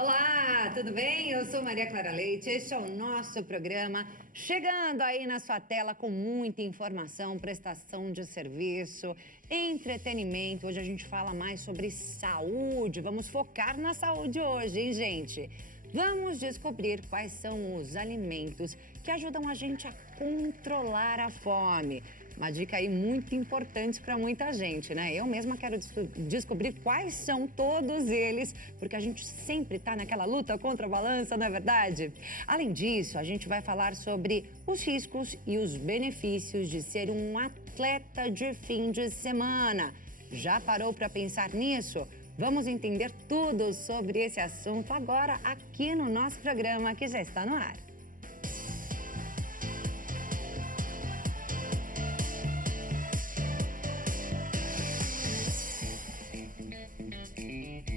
Olá, tudo bem? Eu sou Maria Clara Leite, este é o nosso programa, chegando aí na sua tela com muita informação, prestação de serviço, entretenimento. Hoje a gente fala mais sobre saúde, vamos focar na saúde hoje, hein, gente? Vamos descobrir quais são os alimentos que ajudam a gente a controlar a fome. Uma dica aí muito importante para muita gente, né? Eu mesma quero descobrir quais são todos eles, porque a gente sempre está naquela luta contra a balança, não é verdade? Além disso, a gente vai falar sobre os riscos e os benefícios de ser um atleta de fim de semana. Já parou para pensar nisso? Vamos entender tudo sobre esse assunto agora aqui no nosso programa, que já está no ar.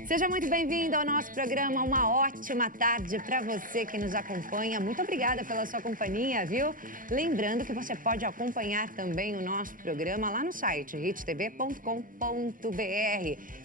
Seja muito bem-vindo ao nosso programa. Uma ótima tarde para você que nos acompanha. Muito obrigada pela sua companhia, viu? Lembrando que você pode acompanhar também o nosso programa lá no site hittv.com.br.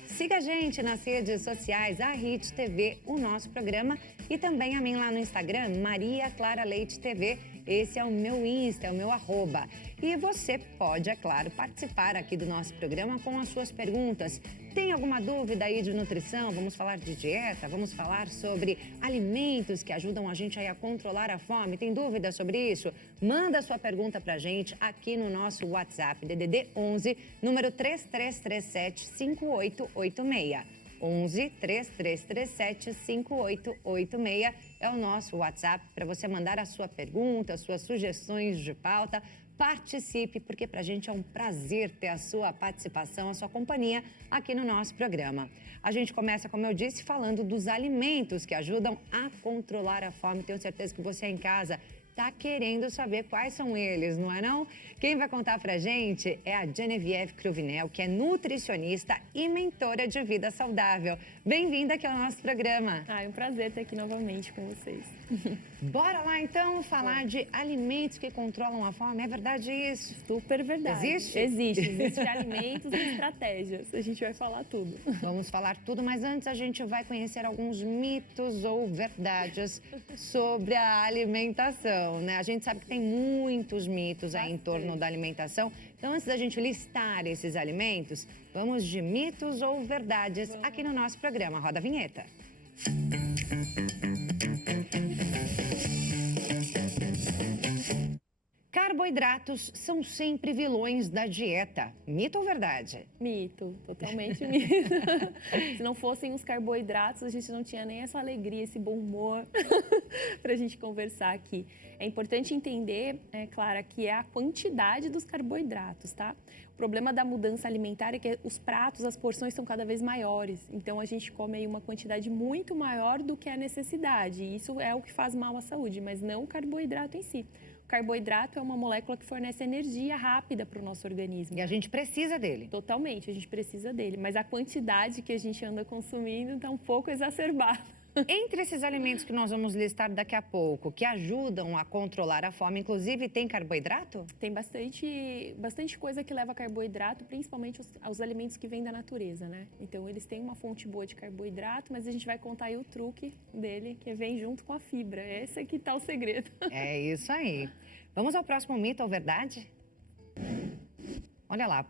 Siga a gente nas redes sociais, a Hit TV, o nosso programa, e também a mim lá no Instagram, Maria Clara Leite TV. Esse é o meu Insta, é o meu arroba. E você pode, é claro, participar aqui do nosso programa com as suas perguntas. Tem alguma dúvida aí de nutrição? Vamos falar de dieta? Vamos falar sobre alimentos que ajudam a gente aí a controlar a fome? Tem dúvida sobre isso? Manda sua pergunta pra gente aqui no nosso WhatsApp, DDD 11, número 3337-5886. 11 3337 5886 é o nosso WhatsApp para você mandar a sua pergunta, as suas sugestões de pauta. Participe, porque para a gente é um prazer ter a sua participação, a sua companhia aqui no nosso programa. A gente começa, como eu disse, falando dos alimentos que ajudam a controlar a fome. Tenho certeza que você em casa está querendo saber quais são eles, não é não? Quem vai contar pra gente é a Genevieve Cruvinel, que é nutricionista e mentora de vida saudável. Bem-vinda aqui ao nosso programa. É um prazer estar aqui novamente com vocês. Bora lá então falar de alimentos que controlam a fome, é verdade isso? Super verdade. Existe? Existe alimentos e estratégias, a gente vai falar tudo. Vamos falar tudo, mas antes a gente vai conhecer alguns mitos ou verdades sobre a alimentação. Né? A gente sabe que tem muitos mitos aí em torno da alimentação. Então, antes da gente listar esses alimentos, vamos de mitos ou verdades aqui no nosso programa. Roda a vinheta. Carboidratos são sempre vilões da dieta. Mito ou verdade? Mito, totalmente mito. Se não fossem os carboidratos, a gente não tinha nem essa alegria, esse bom humor para a gente conversar aqui. É importante entender, Clara, que é a quantidade dos carboidratos, tá? O problema da mudança alimentar é que os pratos, as porções estão cada vez maiores. Então, a gente come aí uma quantidade muito maior do que a necessidade. E isso é o que faz mal à saúde, mas não o carboidrato em si. O carboidrato é uma molécula que fornece energia rápida para o nosso organismo. E a gente precisa dele. Totalmente, a gente precisa dele. Mas a quantidade que a gente anda consumindo está um pouco exacerbada. Entre esses alimentos que nós vamos listar daqui a pouco, que ajudam a controlar a fome, inclusive, tem carboidrato? Tem bastante coisa que leva a carboidrato, principalmente os alimentos que vêm da natureza, né? Então, eles têm uma fonte boa de carboidrato, mas a gente vai contar aí o truque dele, que vem junto com a fibra. Esse aqui tá o segredo. É isso aí. Vamos ao próximo mito ou verdade? Olha lá,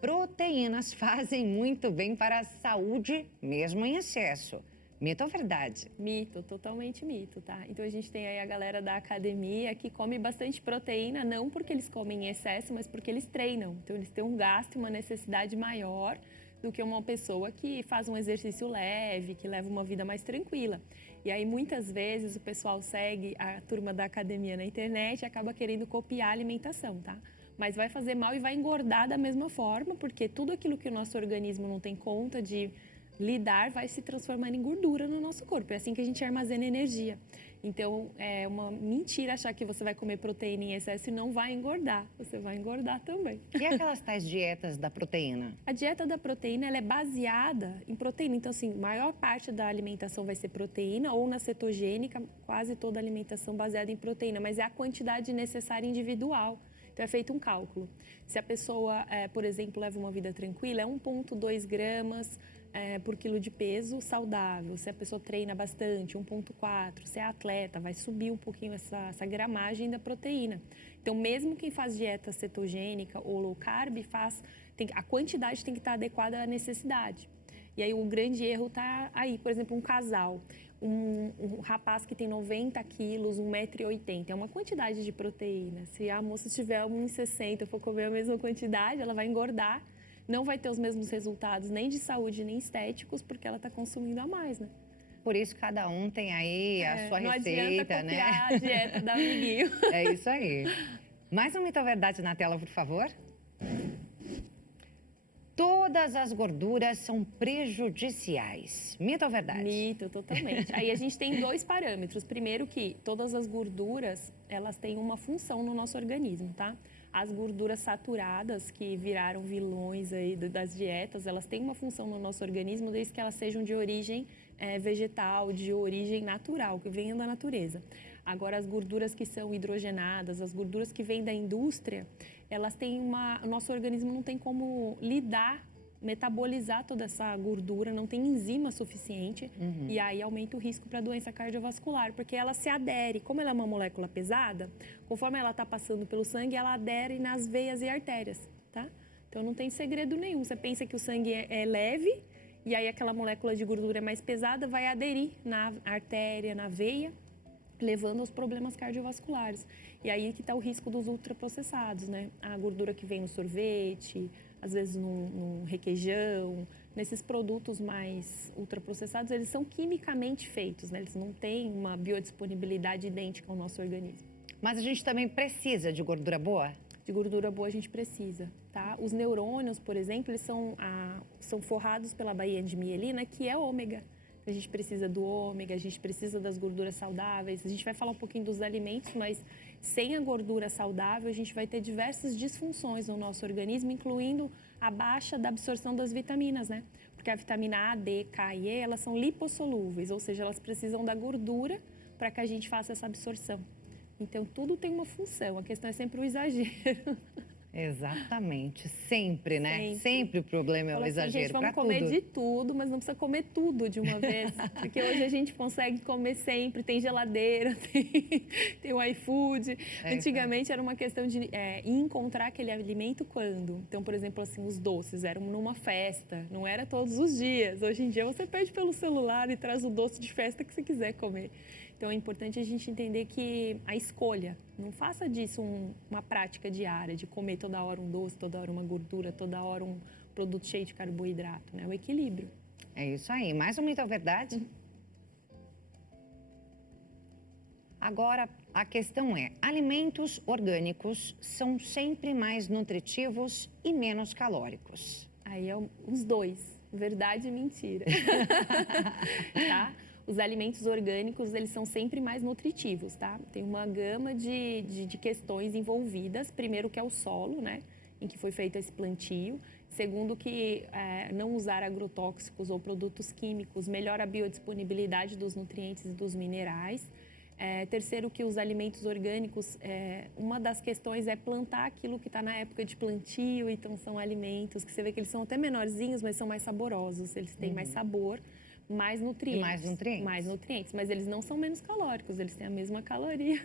proteínas fazem muito bem para a saúde, mesmo em excesso. Mito ou verdade? Mito, totalmente mito, tá? Então a gente tem aí a galera da academia que come bastante proteína, não porque eles comem em excesso, mas porque eles treinam. Então eles têm um gasto e uma necessidade maior do que uma pessoa que faz um exercício leve, que leva uma vida mais tranquila. E aí muitas vezes o pessoal segue a turma da academia na internet e acaba querendo copiar a alimentação, tá? Mas vai fazer mal e vai engordar da mesma forma, porque tudo aquilo que o nosso organismo não tem conta de lidar vai se transformando em gordura no nosso corpo. É assim que a gente armazena energia. Então, é uma mentira achar que você vai comer proteína em excesso e não vai engordar. Você vai engordar também. E aquelas tais dietas da proteína? A dieta da proteína, ela é baseada em proteína. Então, assim, a maior parte da alimentação vai ser proteína ou na cetogênica, quase toda a alimentação baseada em proteína, mas é a quantidade necessária individual. Então, é feito um cálculo. Se a pessoa, por exemplo, leva uma vida tranquila, é 1,2 gramas por quilo de peso saudável. Se a pessoa treina bastante, 1,4. Se é atleta, vai subir um pouquinho essa gramagem da proteína. Então, mesmo quem faz dieta cetogênica ou low carb, a quantidade tem que estar adequada à necessidade. E aí o grande erro está aí, por exemplo, um casal. Um rapaz que tem 90 quilos, 1,80 m, é uma quantidade de proteína. Se a moça tiver 1,60 m, for comer a mesma quantidade, ela vai engordar, não vai ter os mesmos resultados nem de saúde, nem estéticos, porque ela está consumindo a mais, né? Por isso, cada um tem aí a sua receita, né? A dieta da amiguinho. É isso aí. Mais um mito ou verdade na tela, por favor. Todas as gorduras são prejudiciais. Mito ou verdade? Mito, totalmente. Aí a gente tem 2 parâmetros. Primeiro que todas as gorduras, elas têm uma função no nosso organismo, tá? As gorduras saturadas, que viraram vilões aí das dietas, elas têm uma função no nosso organismo desde que elas sejam de origem vegetal, de origem natural, que venham da natureza. Agora, as gorduras que são hidrogenadas, as gorduras que vêm da indústria, elas têm o nosso organismo não tem como lidar, metabolizar toda essa gordura, não tem enzima suficiente, e aí aumenta o risco para doença cardiovascular, porque ela se adere, como ela é uma molécula pesada, conforme ela está passando pelo sangue, ela adere nas veias e artérias, tá? Então não tem segredo nenhum, você pensa que o sangue é leve, e aí aquela molécula de gordura mais pesada vai aderir na artéria, na veia, levando aos problemas cardiovasculares. E aí que está o risco dos ultraprocessados, né? A gordura que vem no sorvete, às vezes num requeijão, nesses produtos mais ultraprocessados, eles são quimicamente feitos, né? Eles não têm uma biodisponibilidade idêntica ao nosso organismo. Mas a gente também precisa de gordura boa? De gordura boa a gente precisa, tá? Os neurônios, por exemplo, eles são forrados pela baía de mielina, que é ômega. A gente precisa do ômega, a gente precisa das gorduras saudáveis. A gente vai falar um pouquinho dos alimentos, mas sem a gordura saudável, a gente vai ter diversas disfunções no nosso organismo, incluindo a baixa da absorção das vitaminas, né? Porque a vitamina A, D, K e E, elas são lipossolúveis, ou seja, elas precisam da gordura para que a gente faça essa absorção. Então, tudo tem uma função, a questão é sempre o exagero. Exatamente, sempre, né? Sempre. Sempre o problema é o Fala assim, exagero. gente, vamos pra comer tudo. de tudo, mas não precisa comer tudo de uma vez. Porque hoje a gente consegue comer sempre, tem geladeira, tem o iFood. Antigamente era uma questão de encontrar aquele alimento quando. Então, por exemplo, assim, os doces eram numa festa, não era todos os dias. Hoje em dia você pede pelo celular e traz o doce de festa que você quiser comer. Então, é importante a gente entender que a escolha, não faça disso uma prática diária, de comer toda hora um doce, toda hora uma gordura, toda hora um produto cheio de carboidrato, né? O equilíbrio. É isso aí. Mais um mito ou verdade? Agora, a questão é, alimentos orgânicos são sempre mais nutritivos e menos calóricos? Aí é os dois, verdade e mentira. Tá? Os alimentos orgânicos, eles são sempre mais nutritivos, tá? Tem uma gama de questões envolvidas. Primeiro, que é o solo, né? Em que foi feito esse plantio. Segundo, que não usar agrotóxicos ou produtos químicos melhora a biodisponibilidade dos nutrientes e dos minerais. Terceiro, que os alimentos orgânicos, uma das questões é plantar aquilo que está na época de plantio. Então, são alimentos que você vê que eles são até menorzinhos, mas são mais saborosos. Eles têm mais sabor. Mais nutrientes. E mais nutrientes. Mais nutrientes, mas eles não são menos calóricos, eles têm a mesma caloria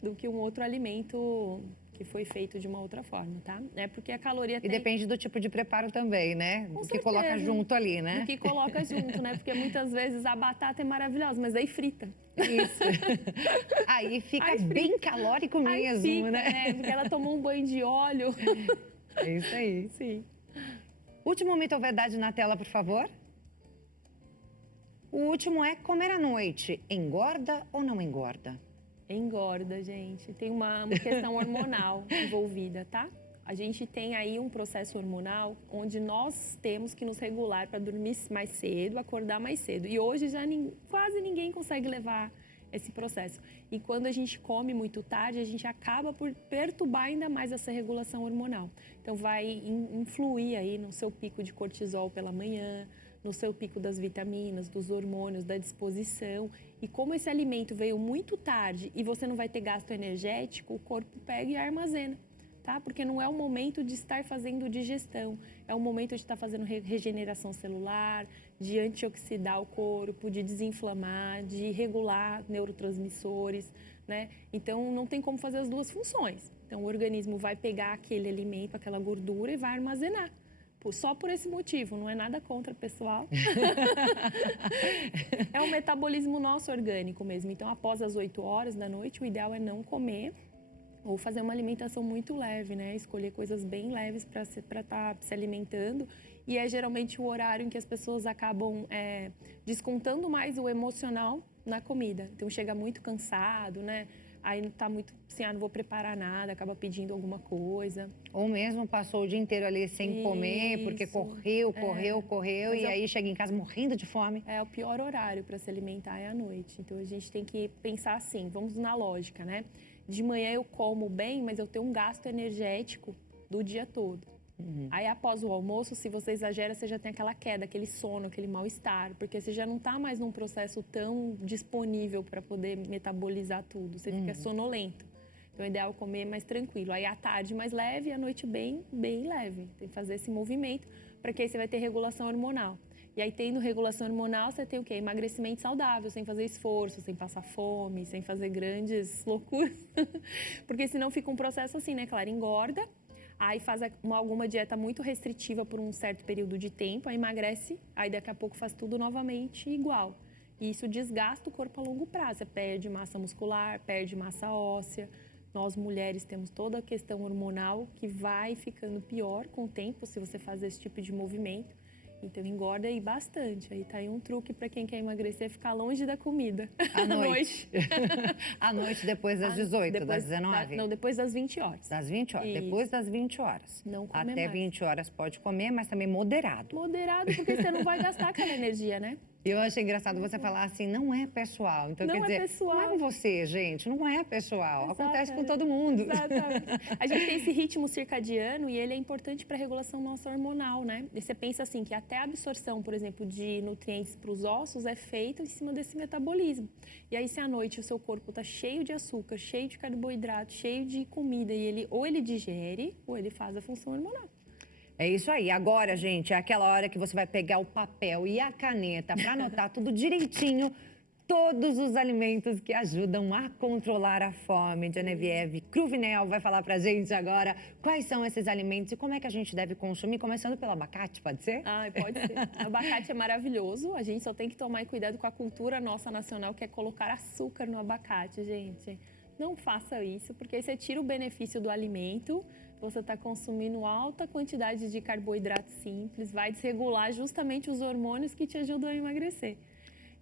do que um outro alimento que foi feito de uma outra forma, tá? É porque a caloria E tem... depende do tipo de preparo também, né? Com Do que certeza. coloca junto ali, né? Do que coloca junto, né? Porque muitas vezes a batata é maravilhosa, mas aí frita. Isso. Aí fica Aí frita. bem calórico Aí mesmo, fica, né? Porque ela tomou um banho de óleo. É isso aí. Sim. Último mito ou verdade na tela, por favor. O último é comer à noite. Engorda ou não engorda? Engorda, gente. Tem uma questão hormonal envolvida, tá? A gente tem aí um processo hormonal onde nós temos que nos regular para dormir mais cedo, acordar mais cedo. E hoje já quase ninguém consegue levar esse processo. E quando a gente come muito tarde, a gente acaba por perturbar ainda mais essa regulação hormonal. Então vai influir aí no seu pico de cortisol pela manhã, no seu pico das vitaminas, dos hormônios, da disposição. E como esse alimento veio muito tarde e você não vai ter gasto energético, o corpo pega e armazena. tá? Porque não é o momento de estar fazendo digestão, é o momento de estar fazendo regeneração celular, de antioxidar o corpo, de desinflamar, de regular neurotransmissores, né? Então, não tem como fazer as duas funções. Então, o organismo vai pegar aquele alimento, aquela gordura e vai armazenar. Só por esse motivo, não é nada contra, pessoal. É um metabolismo nosso orgânico mesmo. Então, após as 8 horas da noite, o ideal é não comer ou fazer uma alimentação muito leve, né? Escolher coisas bem leves para estar se alimentando. E é geralmente o horário em que as pessoas acabam descontando mais o emocional na comida. Então, chega muito cansado, né? Aí não tá muito assim, não vou preparar nada, acaba pedindo alguma coisa. Ou mesmo passou o dia inteiro ali sem comer, porque correu, Mas e aí chega em casa morrendo de fome. É o pior horário para se alimentar é à noite. Então a gente tem que pensar assim, vamos na lógica, né? De manhã eu como bem, mas eu tenho um gasto energético do dia todo. Aí, após o almoço, se você exagera, você já tem aquela queda, aquele sono, aquele mal-estar, porque você já não está mais num processo tão disponível para poder metabolizar tudo, você fica sonolento. Então, é ideal comer mais tranquilo. Aí, à tarde, mais leve e à noite, bem leve. Tem que fazer esse movimento, para que aí você vai ter regulação hormonal. E aí, tendo regulação hormonal, você tem o quê? Emagrecimento saudável, sem fazer esforço, sem passar fome, sem fazer grandes loucuras. Porque senão fica um processo assim, né, Clara? Engorda. Aí faz alguma dieta muito restritiva por um certo período de tempo, aí emagrece, aí daqui a pouco faz tudo novamente igual. E isso desgasta o corpo a longo prazo, você perde massa muscular, perde massa óssea. Nós mulheres temos toda a questão hormonal que vai ficando pior com o tempo se você fazer esse tipo de movimento. Então engorda aí bastante. Aí tá aí um truque para quem quer emagrecer, ficar longe da comida. À noite. À noite, depois das 18, das 19? Não, depois das 20 horas. Das 20 horas. Isso. Depois das 20 horas. Não comer Até mais. 20 horas pode comer, mas também moderado. Moderado, porque você não vai gastar aquela energia, né? Eu achei engraçado você falar assim, não é pessoal. Então, Não quer é dizer, pessoal. não é com você, gente, não é pessoal. Acontece com Exatamente. todo mundo. Exatamente. A gente tem esse ritmo circadiano e ele é importante para a regulação nossa hormonal, né? E você pensa assim, que até a absorção, por exemplo, de nutrientes para os ossos é feita em cima desse metabolismo. E aí, se à noite o seu corpo está cheio de açúcar, cheio de carboidrato, cheio de comida, e ele ou ele digere ou ele faz a função hormonal. É isso aí. Agora, gente, é aquela hora que você vai pegar o papel e a caneta para anotar tudo direitinho, todos os alimentos que ajudam a controlar a fome. Genevieve Cruvinel vai falar pra gente agora quais são esses alimentos e como é que a gente deve consumir, começando pelo abacate, pode ser? Ah, pode ser. Abacate é maravilhoso, a gente só tem que tomar cuidado com a cultura nossa nacional, que é colocar açúcar no abacate, gente. Não faça isso, porque aí você tira o benefício do alimento, você está consumindo alta quantidade de carboidrato simples, vai desregular justamente os hormônios que te ajudam a emagrecer.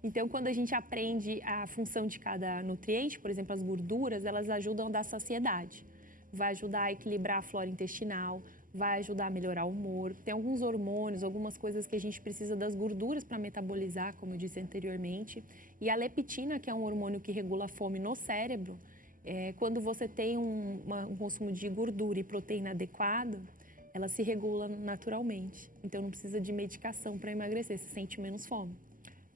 Então, quando a gente aprende a função de cada nutriente, por exemplo, as gorduras, elas ajudam a dar saciedade. Vai ajudar a equilibrar a flora intestinal, vai ajudar a melhorar o humor. Tem alguns hormônios, algumas coisas que a gente precisa das gorduras para metabolizar, como eu disse anteriormente. E a leptina, que é um hormônio que regula a fome no cérebro, quando você tem um consumo de gordura e proteína adequado, ela se regula naturalmente. Então, não precisa de medicação para emagrecer, você sente menos fome.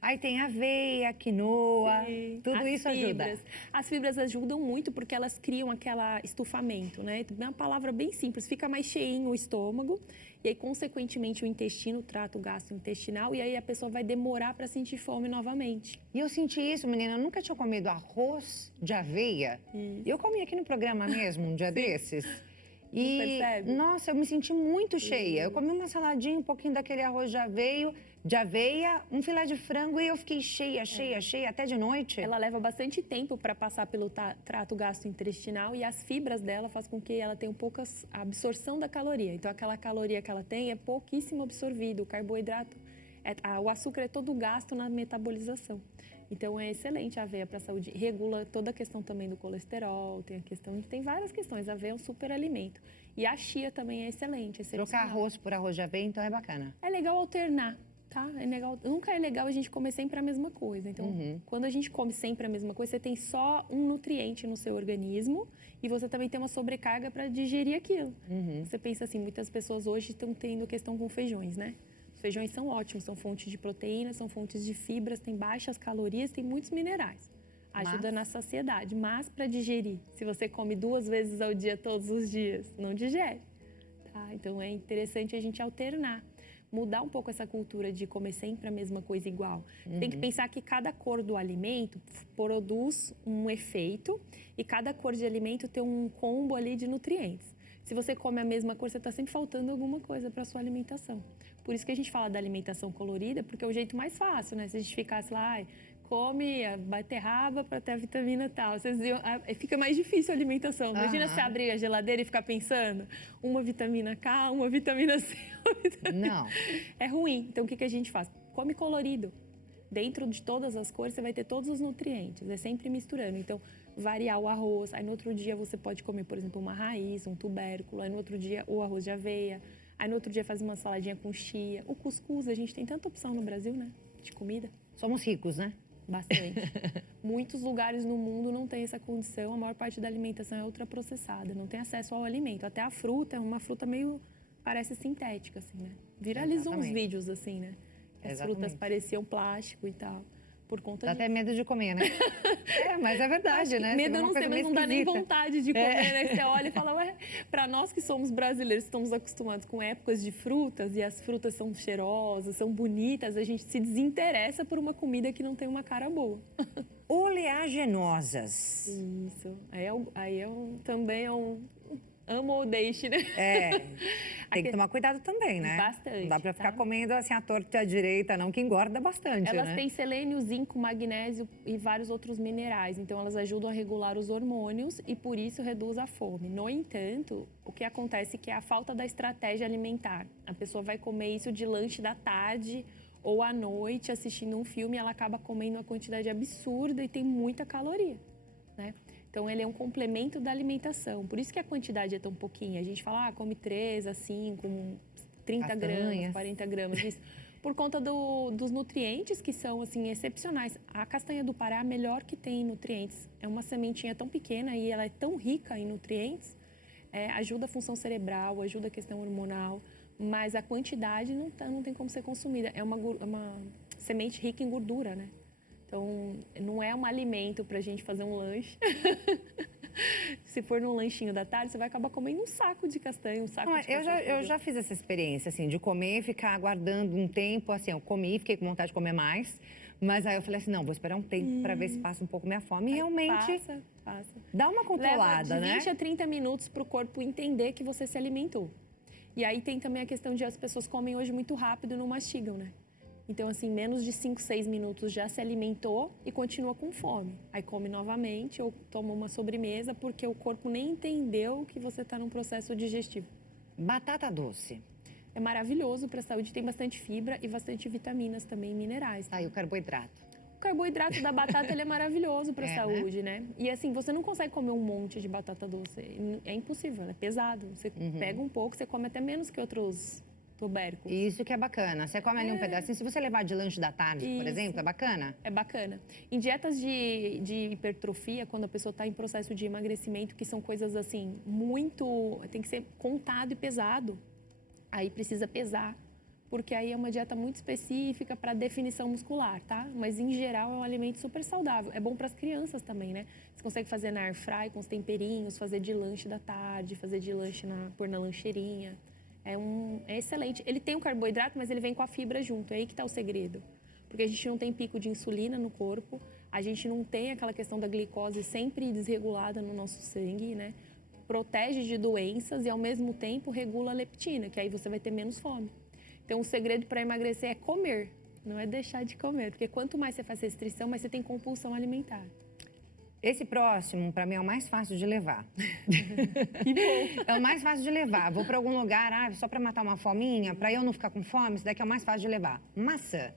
Aí tem aveia, quinoa, Sim. tudo isso ajuda. As fibras ajudam muito porque elas criam aquele estufamento, né? É uma palavra bem simples, fica mais cheinho o estômago e aí, consequentemente, o intestino, o trato gastrointestinal, e aí a pessoa vai demorar para sentir fome novamente. E eu senti isso, menina, eu nunca tinha comido arroz de aveia. E eu comi aqui no programa mesmo, um dia desses. E, percebe? nossa, eu me senti muito cheia. Eu comi uma saladinha, um pouquinho daquele arroz de aveia, um filé de frango e eu fiquei cheia, até de noite. Ela leva bastante tempo para passar pelo trato gastrointestinal e as fibras dela fazem com que ela tenha pouca absorção da caloria. Então, aquela caloria que ela tem é pouquíssimo absorvido. O carboidrato, o açúcar é todo gasto na metabolização. Então, é excelente a aveia para a saúde. Regula toda a questão também do colesterol, tem várias questões. A aveia é um super alimento. E a chia também é excelente, Trocar arroz por arroz de aveia, então é bacana. É legal alternar. Tá? Nunca é legal a gente comer sempre a mesma coisa. Então, quando a gente come sempre a mesma coisa, você tem só um nutriente no seu organismo e você também tem uma sobrecarga para digerir aquilo. Você pensa assim, muitas pessoas hoje estão tendo questão com feijões, né? Os feijões são ótimos, são fontes de proteína, são fontes de fibras, têm baixas calorias, têm muitos minerais. Ajuda na saciedade, mas para digerir. Se você come 2 vezes ao dia, todos os dias, não digere. Tá? Então é interessante a gente alternar. Mudar um pouco essa cultura de comer sempre a mesma coisa igual. Tem que pensar que cada cor do alimento produz um efeito e cada cor de alimento tem um combo ali de nutrientes. Se você come a mesma cor, você está sempre faltando alguma coisa para a sua alimentação. Por isso que a gente fala da alimentação colorida, porque é o jeito mais fácil, né? Se a gente ficasse lá, come a beterraba para ter a vitamina tal. Fica mais difícil a alimentação. Imagina você abrir a geladeira e ficar pensando uma vitamina K, uma vitamina C. Não. É ruim. Então, o que a gente faz? Come colorido. Dentro de todas as cores, você vai ter todos os nutrientes. É sempre misturando. Então, variar o arroz. Aí, no outro dia, você pode comer, por exemplo, uma raiz, um tubérculo. Aí, no outro dia, o arroz de aveia. Aí, no outro dia, faz uma saladinha com chia. O cuscuz, a gente tem tanta opção no Brasil, né? De comida. Somos ricos, né? Bastante. Muitos lugares no mundo não tem essa condição. A maior parte da alimentação é ultraprocessada. Não tem acesso ao alimento. Até a fruta é uma fruta meio... Parece sintética, assim, né? Viralizam uns vídeos, assim, né? As frutas pareciam plástico e tal. Por conta Dá até medo de comer, né? Mas é verdade, né? Medo não sei, mas não dá nem vontade de comer, né? Você olha e fala, ué, pra nós que somos brasileiros, estamos acostumados com épocas de frutas e as frutas são cheirosas, são bonitas, a gente se desinteressa por uma comida que não tem uma cara boa. Oleaginosas. Isso. Também é um... Amo ou deixe, né? Tem que tomar cuidado também, né? Bastante. Não dá pra ficar comendo assim a torta e a direita, não, que engorda bastante, Elas têm selênio, zinco, magnésio e vários outros minerais. Então, elas ajudam a regular os hormônios e, por isso, reduz a fome. No entanto, o que acontece é que é a falta da estratégia alimentar. A pessoa vai comer isso de lanche da tarde ou à noite, assistindo um filme, e ela acaba comendo uma quantidade absurda e tem muita caloria, né? Então, ele é um complemento da alimentação. Por isso que a quantidade é tão pouquinha. A gente fala, come 3 a 5, 30 gramas, 40 gramas. Isso. Por conta dos nutrientes que são, assim, excepcionais. A castanha do Pará é a melhor que tem em nutrientes. É uma sementinha tão pequena e ela é tão rica em nutrientes. Ajuda a função cerebral, ajuda a questão hormonal. Mas a quantidade não tem como ser consumida. É uma semente rica em gordura, né? Então, não é um alimento para a gente fazer um lanche. Se for num lanchinho da tarde, você vai acabar comendo um saco de castanha, um saco de castanha. Eu já fiz essa experiência, assim, de comer e ficar aguardando um tempo, assim, eu comi, fiquei com vontade de comer mais. Mas aí eu falei assim, não, vou esperar um tempo para ver se passa um pouco minha fome. E realmente passa. Dá uma controlada, Leva de 20 a 30 minutos para o corpo entender que você se alimentou. E aí tem também a questão de as pessoas comem hoje muito rápido e não mastigam, né? Então, assim, menos de 5, 6 minutos já se alimentou e continua com fome. Aí come novamente ou toma uma sobremesa porque o corpo nem entendeu que você está num processo digestivo. Batata doce. É maravilhoso para a saúde, tem bastante fibra e bastante vitaminas também, minerais. E o carboidrato? O carboidrato da batata ele é maravilhoso para a saúde, né? E assim, você não consegue comer um monte de batata doce. É impossível, é pesado. Você pega um pouco, você come até menos que outros tubérculos. Isso que é bacana. Você come ali um pedacinho. Se você levar de lanche da tarde, por exemplo, é bacana? É bacana. Em dietas de hipertrofia, quando a pessoa está em processo de emagrecimento, que são coisas assim, muito... Tem que ser contado e pesado. Aí precisa pesar, porque aí é uma dieta muito específica para definição muscular, tá? Mas, em geral, é um alimento super saudável. É bom para as crianças também, né? Você consegue fazer na air fry com os temperinhos, fazer de lanche da tarde, fazer de lanche pôr na lancheirinha. É excelente. Ele tem o carboidrato, mas ele vem com a fibra junto. É aí que está o segredo. Porque a gente não tem pico de insulina no corpo, a gente não tem aquela questão da glicose sempre desregulada no nosso sangue, né? Protege de doenças e, ao mesmo tempo, regula a leptina, que aí você vai ter menos fome. Então, o segredo para emagrecer é comer, não é deixar de comer. Porque quanto mais você faz restrição, mais você tem compulsão alimentar. Esse próximo, para mim, é o mais fácil de levar. Que bom! É o mais fácil de levar. Vou para algum lugar, só para matar uma fominha, para eu não ficar com fome, isso daqui é o mais fácil de levar. Maçã.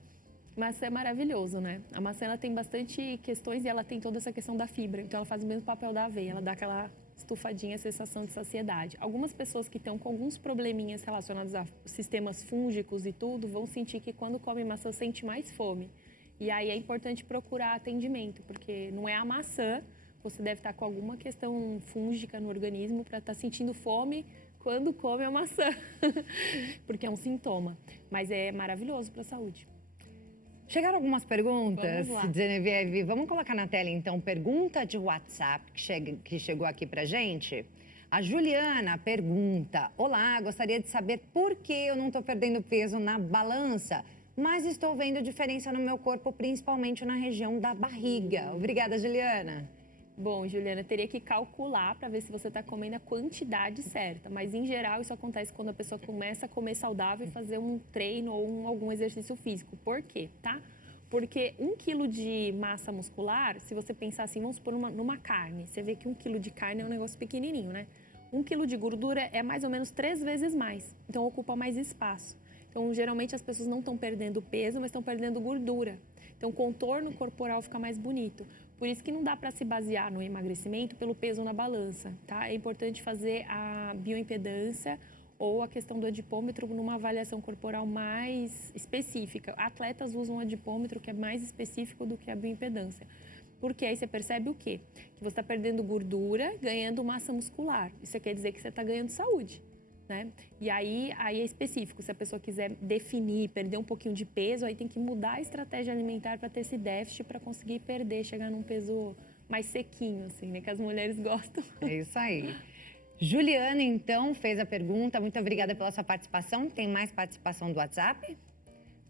Maçã é maravilhoso, né? A maçã, ela tem bastante questões e ela tem toda essa questão da fibra. Então, ela faz o mesmo papel da aveia. Ela dá aquela estufadinha, sensação de saciedade. Algumas pessoas que estão com alguns probleminhas relacionados a sistemas fúngicos e tudo, vão sentir que quando come maçã, sente mais fome. E aí é importante procurar atendimento, porque não é a maçã, você deve estar com alguma questão fúngica no organismo para estar sentindo fome quando come a maçã, porque é um sintoma. Mas é maravilhoso para a saúde. Chegaram algumas perguntas, Vamos lá. Genevieve. Vamos colocar na tela, então, pergunta de WhatsApp que chegou aqui pra gente. A Juliana pergunta: olá, gostaria de saber por que eu não estou perdendo peso na balança, mas estou vendo diferença no meu corpo, principalmente na região da barriga. Obrigada, Juliana. Bom, Juliana, teria que calcular para ver se você está comendo a quantidade certa. Mas, em geral, isso acontece quando a pessoa começa a comer saudável e fazer um treino ou algum exercício físico. Por quê, tá? Porque 1 quilo de massa muscular, se você pensar assim, vamos supor numa carne. Você vê que 1 quilo de carne é um negócio pequenininho, né? 1 quilo de gordura é mais ou menos 3 vezes mais. Então, ocupa mais espaço. Então, geralmente, as pessoas não estão perdendo peso, mas estão perdendo gordura. Então, o contorno corporal fica mais bonito. Por isso que não dá para se basear no emagrecimento pelo peso na balança, tá? É importante fazer a bioimpedância ou a questão do adipômetro numa avaliação corporal mais específica. Atletas usam o adipômetro, que é mais específico do que a bioimpedância. Porque aí você percebe o quê? Que você está perdendo gordura, ganhando massa muscular. Isso quer dizer que você está ganhando saúde. Né? E aí é específico, se a pessoa quiser definir, perder um pouquinho de peso, aí tem que mudar a estratégia alimentar para ter esse déficit, para conseguir perder, chegar num peso mais sequinho, assim, né? Que as mulheres gostam. É isso aí. Juliana, então, fez a pergunta. Muito obrigada pela sua participação. Tem mais participação do WhatsApp?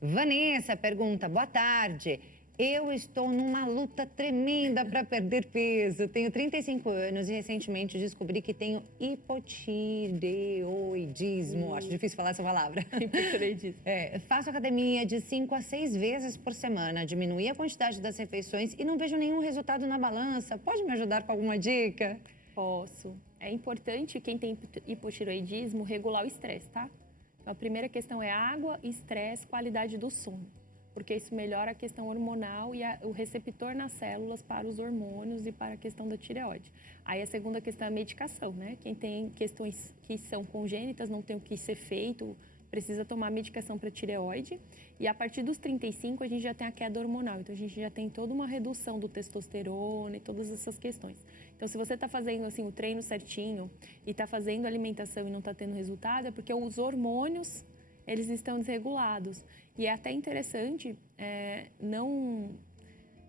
Vanessa pergunta: boa tarde. Eu estou numa luta tremenda para perder peso. Tenho 35 anos e recentemente descobri que tenho hipotireoidismo. Acho difícil falar essa palavra. Hipotireoidismo. Faço academia de 5 a 6 vezes por semana. Diminuí a quantidade das refeições e não vejo nenhum resultado na balança. Pode me ajudar com alguma dica? Posso. É importante, quem tem hipotireoidismo, regular o estresse, tá? Então, a primeira questão é água, estresse, qualidade do sono. Porque isso melhora a questão hormonal e o receptor nas células para os hormônios e para a questão da tireoide. Aí a segunda questão é a medicação, né? Quem tem questões que são congênitas, não tem o que ser feito, precisa tomar medicação para tireoide. E a partir dos 35, a gente já tem a queda hormonal. Então, a gente já tem toda uma redução do testosterona e todas essas questões. Então, se você está fazendo assim, o treino certinho e está fazendo alimentação e não está tendo resultado, é porque os hormônios, eles estão desregulados. E é até interessante não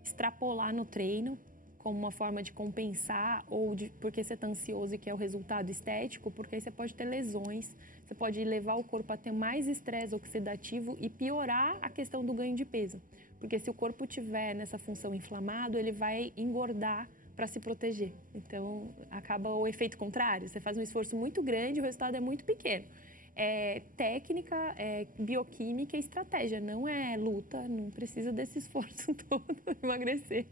extrapolar no treino como uma forma de compensar ou porque você está ansioso e quer o resultado estético, porque aí você pode ter lesões, você pode levar o corpo a ter mais estresse oxidativo e piorar a questão do ganho de peso. Porque se o corpo tiver nessa função inflamado, ele vai engordar para se proteger. Então, acaba o efeito contrário. Você faz um esforço muito grande e o resultado é muito pequeno. É técnica, é bioquímica e estratégia, não é luta, não precisa desse esforço todo emagrecer.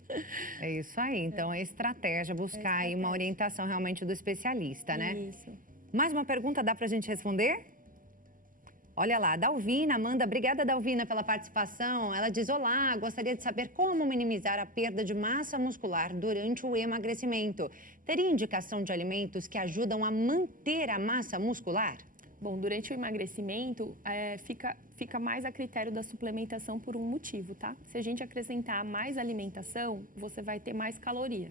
É isso aí, então é estratégia, buscar aí uma orientação realmente do especialista, né? Isso. Mais uma pergunta, dá pra gente responder? Olha lá, Dalvina manda, obrigada Dalvina pela participação. Ela diz: olá, gostaria de saber como minimizar a perda de massa muscular durante o emagrecimento. Teria indicação de alimentos que ajudam a manter a massa muscular? Bom, durante o emagrecimento, fica mais a critério da suplementação por um motivo, tá? Se a gente acrescentar mais alimentação, você vai ter mais caloria.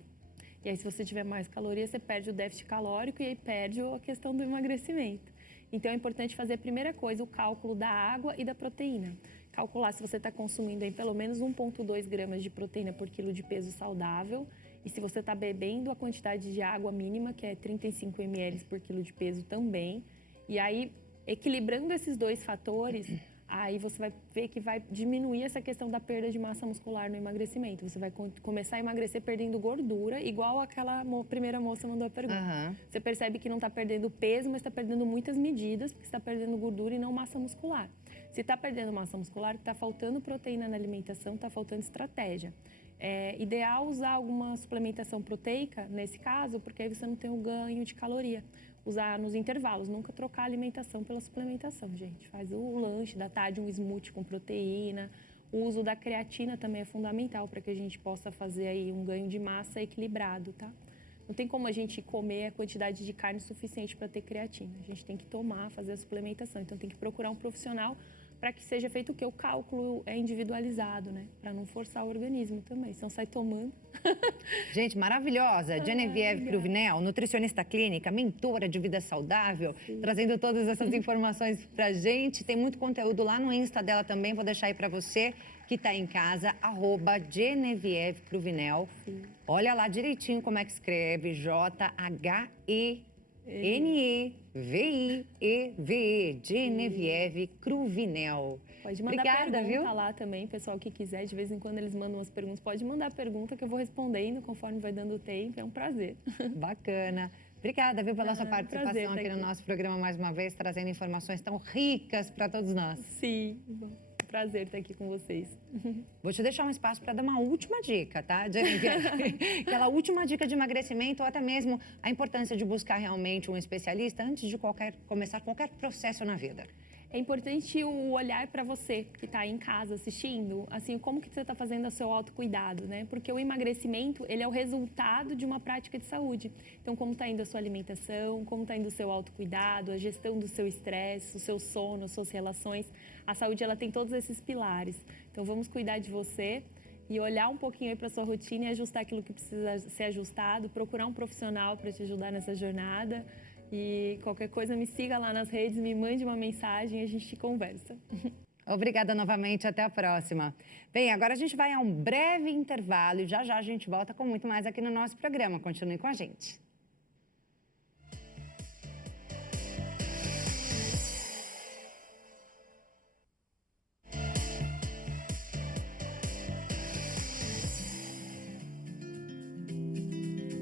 E aí, se você tiver mais caloria, você perde o déficit calórico e aí perde a questão do emagrecimento. Então, é importante fazer a primeira coisa, o cálculo da água e da proteína. Calcular se você está consumindo aí pelo menos 1,2 gramas de proteína por quilo de peso saudável. E se você está bebendo a quantidade de água mínima, que é 35 ml por quilo de peso também. E aí, equilibrando esses dois fatores, aí você vai ver que vai diminuir essa questão da perda de massa muscular no emagrecimento. Você vai começar a emagrecer perdendo gordura, igual aquela primeira moça mandou a pergunta. Uhum. Você percebe que não está perdendo peso, mas está perdendo muitas medidas, porque está perdendo gordura e não massa muscular. Se está perdendo massa muscular, está faltando proteína na alimentação, está faltando estratégia. É ideal usar alguma suplementação proteica, nesse caso, porque aí você não tem o ganho de caloria. Usar nos intervalos, nunca trocar a alimentação pela suplementação, gente. Faz o lanche da tarde, um smoothie com proteína. O uso da creatina também é fundamental para que a gente possa fazer aí um ganho de massa equilibrado, tá? Não tem como a gente comer a quantidade de carne suficiente para ter creatina. A gente tem que tomar, fazer a suplementação. Então, tem que procurar um profissional para que seja feito o que? O cálculo é individualizado, né? Para não forçar o organismo também, senão sai tomando. Gente, maravilhosa. Genevieve Cruvinel, nutricionista clínica, mentora de vida saudável, trazendo todas essas informações pra gente. Tem muito conteúdo lá no Insta dela também, vou deixar aí pra você que tá em casa, @Genevieve Cruvinel. Olha lá direitinho como é que escreve, Genevieve, Genevieve Cruvinel. Pode mandar Obrigada, pergunta viu? lá também, pessoal que quiser. De vez em quando eles mandam umas perguntas. Pode mandar pergunta que eu vou respondendo conforme vai dando tempo. É um prazer. Bacana. Obrigada, viu, pela sua participação prazer aqui no nosso programa mais uma vez, trazendo informações tão ricas para todos nós. Sim, bom. Prazer estar aqui com vocês. Vou te deixar um espaço para dar uma última dica, tá, Genevieve? Aquela última dica de emagrecimento ou até mesmo a importância de buscar realmente um especialista antes de começar qualquer processo na vida. É importante o olhar para você que está aí em casa assistindo, assim, como que você está fazendo o seu autocuidado, né? Porque o emagrecimento, ele é o resultado de uma prática de saúde. Então, como está indo a sua alimentação, como está indo o seu autocuidado, a gestão do seu estresse, o seu sono, as suas relações. A saúde, ela tem todos esses pilares. Então, vamos cuidar de você e olhar um pouquinho aí para sua rotina e ajustar aquilo que precisa ser ajustado, procurar um profissional para te ajudar nessa jornada. E qualquer coisa, me siga lá nas redes, me mande uma mensagem e a gente conversa. Obrigada novamente, até a próxima. Bem, agora a gente vai a um breve intervalo e já a gente volta com muito mais aqui no nosso programa. Continue com a gente.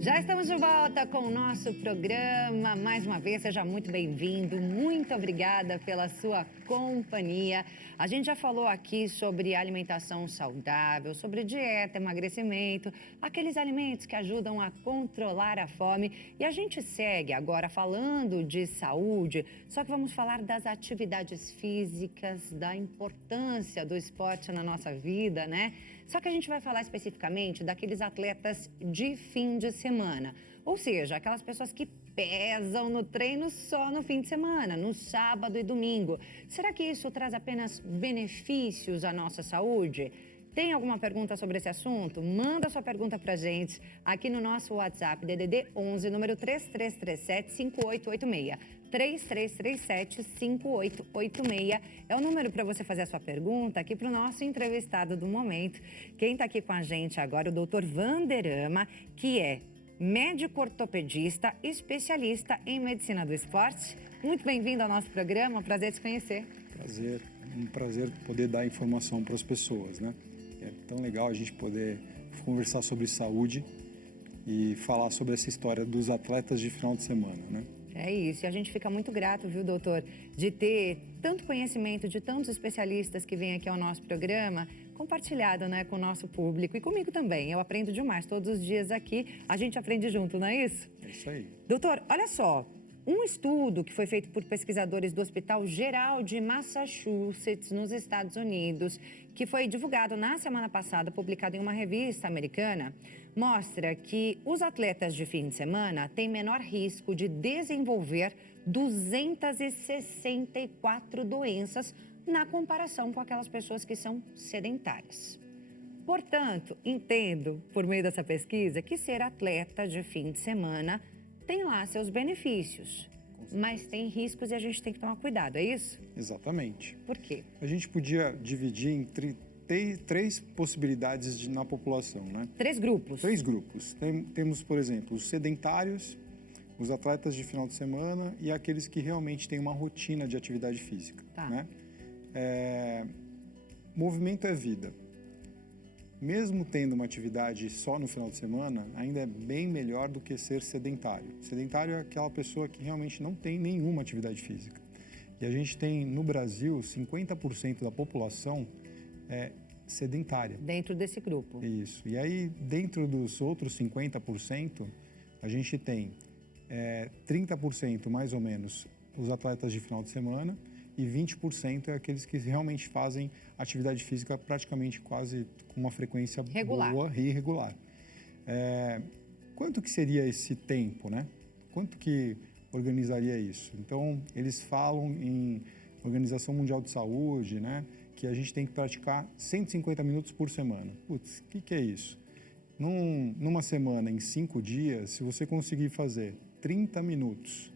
Já estamos de volta com o nosso programa. Mais uma vez, seja muito bem-vindo. Muito obrigada pela sua companhia. A gente já falou aqui sobre alimentação saudável, sobre dieta, emagrecimento, aqueles alimentos que ajudam a controlar a fome. E a gente segue agora falando de saúde, só que vamos falar das atividades físicas, da importância do esporte na nossa vida, né? Só que a gente vai falar especificamente daqueles atletas de fim de semana. Ou seja, aquelas pessoas que pesam no treino só no fim de semana, no sábado e domingo. Será que isso traz apenas benefícios à nossa saúde? Tem alguma pergunta sobre esse assunto? Manda sua pergunta pra gente aqui no nosso WhatsApp, DDD 11, número 3337-5886. 3337-5886 é o número para você fazer a sua pergunta aqui para o nosso entrevistado do momento. Quem está aqui com a gente agora é o Dr. Vanderama, que é médico ortopedista, especialista em medicina do esporte. Muito bem-vindo ao nosso programa, prazer te conhecer. Prazer, um prazer poder dar informação para as pessoas, né? É tão legal a gente poder conversar sobre saúde e falar sobre essa história dos atletas de final de semana, né? É isso, e a gente fica muito grato, viu, doutor, de ter tanto conhecimento de tantos especialistas que vêm aqui ao nosso programa, compartilhado, né, com o nosso público e comigo também. Eu aprendo demais todos os dias aqui, a gente aprende junto, não é isso? É isso aí. Doutor, olha só, um estudo que foi feito por pesquisadores do Hospital Geral de Massachusetts, nos Estados Unidos, que foi divulgado na semana passada, publicado em uma revista americana, mostra que os atletas de fim de semana têm menor risco de desenvolver 264 doenças na comparação com aquelas pessoas que são sedentárias. Portanto, entendo, por meio dessa pesquisa, que ser atleta de fim de semana tem lá seus benefícios, mas tem riscos e a gente tem que tomar cuidado, é isso? Exatamente. Por quê? A gente podia dividir em três possibilidades na população, né? 3 grupos. 3 grupos. Temos, por exemplo, os sedentários, os atletas de final de semana e aqueles que realmente têm uma rotina de atividade física, Tá. né? Movimento é vida. Mesmo tendo uma atividade só no final de semana, ainda é bem melhor do que ser sedentário. Sedentário é aquela pessoa que realmente não tem nenhuma atividade física. E a gente tem, no Brasil, 50% da população sedentária. Dentro desse grupo. Isso. E aí, dentro dos outros 50%, a gente tem 30% mais ou menos os atletas de final de semana e 20% é aqueles que realmente fazem atividade física praticamente quase com uma frequência boa e regular. Quanto que seria esse tempo, né? Quanto que organizaria isso? Então, eles falam em Organização Mundial de Saúde, né, que a gente tem que praticar 150 minutos por semana. Putz, o que é isso? Numa semana, em 5 dias, se você conseguir fazer 30 minutos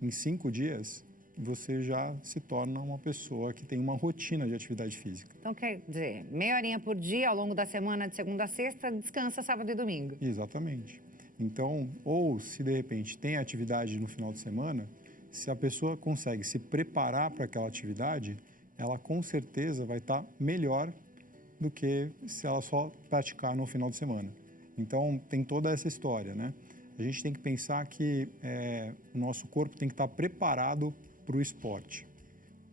em 5 dias, você já se torna uma pessoa que tem uma rotina de atividade física. Então, quer dizer, meia horinha por dia ao longo da semana, de segunda a sexta, descansa sábado e domingo. Exatamente. Então, ou se de repente tem atividade no final de semana, se a pessoa consegue se preparar para aquela atividade, ela com certeza vai estar melhor do que se ela só praticar no final de semana. Então, tem toda essa história, né? A gente tem que pensar que o nosso corpo tem que estar preparado para o esporte.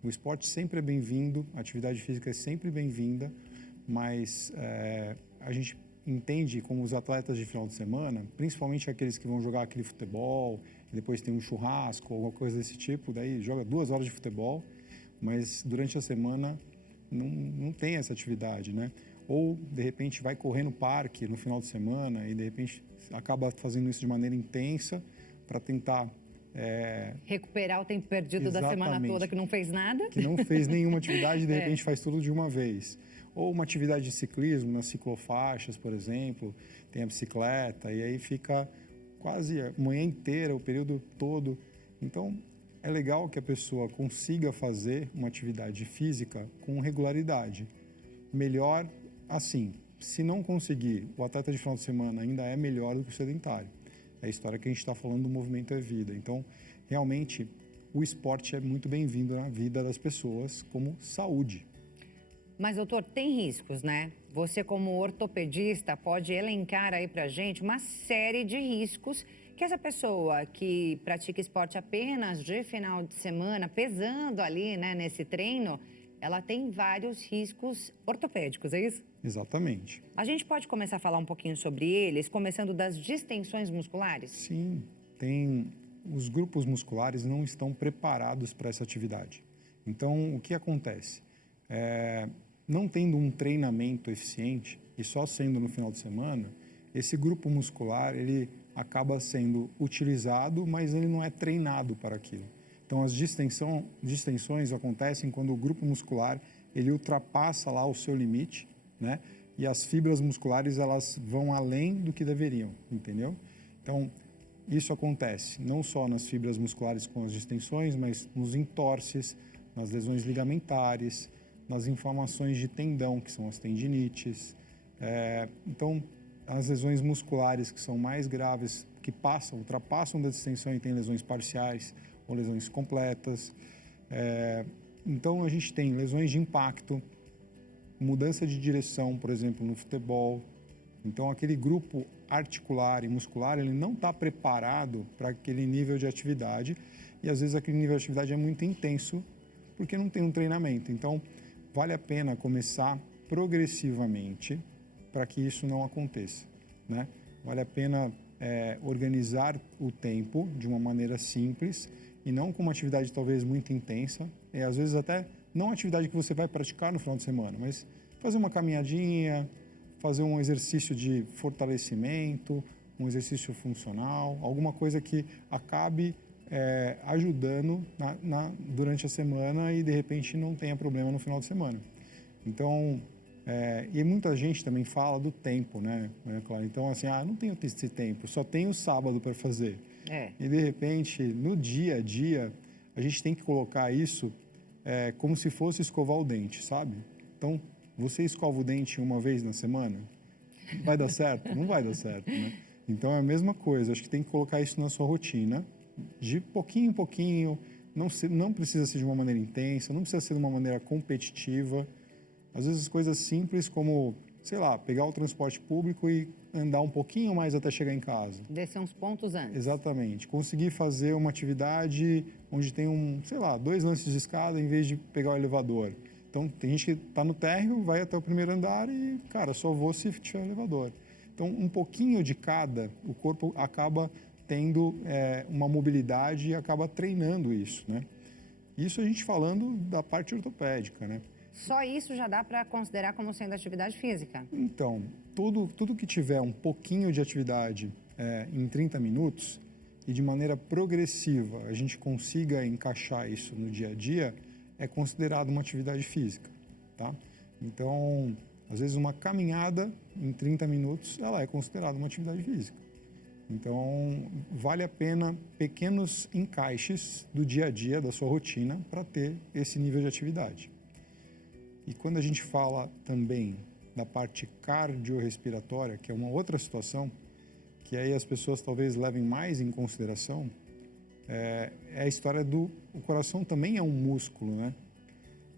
O esporte sempre é bem-vindo, a atividade física é sempre bem-vinda, mas a gente entende como os atletas de final de semana, principalmente aqueles que vão jogar aquele futebol, e depois tem um churrasco, alguma coisa desse tipo, daí joga 2 horas de futebol, mas durante a semana não tem essa atividade, né? Ou, de repente, vai correr no parque no final de semana e, de repente, acaba fazendo isso de maneira intensa para tentar... recuperar o tempo perdido da semana toda que não fez nada. Que não fez nenhuma atividade e, de repente, faz tudo de uma vez. Ou uma atividade de ciclismo, nas ciclofaixas, por exemplo, tem a bicicleta e aí fica quase a manhã inteira, o período todo. Então, é legal que a pessoa consiga fazer uma atividade física com regularidade. Melhor assim. Se não conseguir, o atleta de final de semana ainda é melhor do que o sedentário. É a história que a gente está falando do Movimento é Vida. Então, realmente, o esporte é muito bem-vindo na vida das pessoas como saúde. Mas, doutor, tem riscos, né? Você, como ortopedista, pode elencar aí pra gente uma série de riscos que essa pessoa que pratica esporte apenas de final de semana, pesando ali, né, nesse treino, ela tem vários riscos ortopédicos, é isso? Exatamente. A gente pode começar a falar um pouquinho sobre eles, começando das distensões musculares? Sim, os grupos musculares não estão preparados para essa atividade. Então, o que acontece? Não tendo um treinamento eficiente e só sendo no final de semana, esse grupo muscular ele acaba sendo utilizado, mas ele não é treinado para aquilo. Então, as distensões acontecem quando o grupo muscular ele ultrapassa lá o seu limite, né? E as fibras musculares elas vão além do que deveriam, entendeu? Então, isso acontece não só nas fibras musculares com as distensões, mas nos entorses, nas lesões ligamentares, nas inflamações de tendão, que são as tendinites. Então, as lesões musculares que são mais graves, que ultrapassam da distensão e têm lesões parciais ou lesões completas. Então, a gente tem lesões de impacto, mudança de direção, por exemplo, no futebol. Então, aquele grupo articular e muscular, ele não está preparado para aquele nível de atividade e, às vezes, aquele nível de atividade é muito intenso porque não tem um treinamento. Então, vale a pena começar progressivamente para que isso não aconteça, né? Vale a pena organizar o tempo de uma maneira simples e não com uma atividade talvez muito intensa. E às vezes até não a atividade que você vai praticar no final de semana, mas fazer uma caminhadinha, fazer um exercício de fortalecimento, um exercício funcional, alguma coisa que acabe ajudando durante a semana e de repente não tenha problema no final de semana. Então, e muita gente também fala do tempo, né, Clara? Então, assim, não tenho esse tempo, só tenho sábado para fazer. E, de repente, no dia a dia, a gente tem que colocar isso como se fosse escovar o dente, sabe? Então, você escova o dente uma vez na semana? Vai dar certo? Não vai dar certo, né? Então, é a mesma coisa. Acho que tem que colocar isso na sua rotina, de pouquinho em pouquinho. Não precisa ser de uma maneira intensa, não precisa ser de uma maneira competitiva. Às vezes, coisas simples como, sei lá, pegar o transporte público e andar um pouquinho mais até chegar em casa. Descer uns pontos antes. Exatamente. Conseguir fazer uma atividade onde tem 2 lances de escada em vez de pegar o elevador. Então, tem gente que está no térreo, vai até o primeiro andar e, cara, só vou se tiver elevador. Então, um pouquinho de cada, o corpo acaba tendo uma mobilidade e acaba treinando isso, né? Isso a gente falando da parte ortopédica, né? Só isso já dá para considerar como sendo atividade física? Então, tudo que tiver um pouquinho de atividade em 30 minutos e de maneira progressiva a gente consiga encaixar isso no dia a dia, é considerado uma atividade física, tá? Então, às vezes uma caminhada em 30 minutos, ela é considerada uma atividade física. Então, vale a pena pequenos encaixes do dia a dia, da sua rotina, para ter esse nível de atividade. E quando a gente fala também da parte cardiorrespiratória, que é uma outra situação, que aí as pessoas talvez levem mais em consideração, é a história do... O coração também é um músculo, né?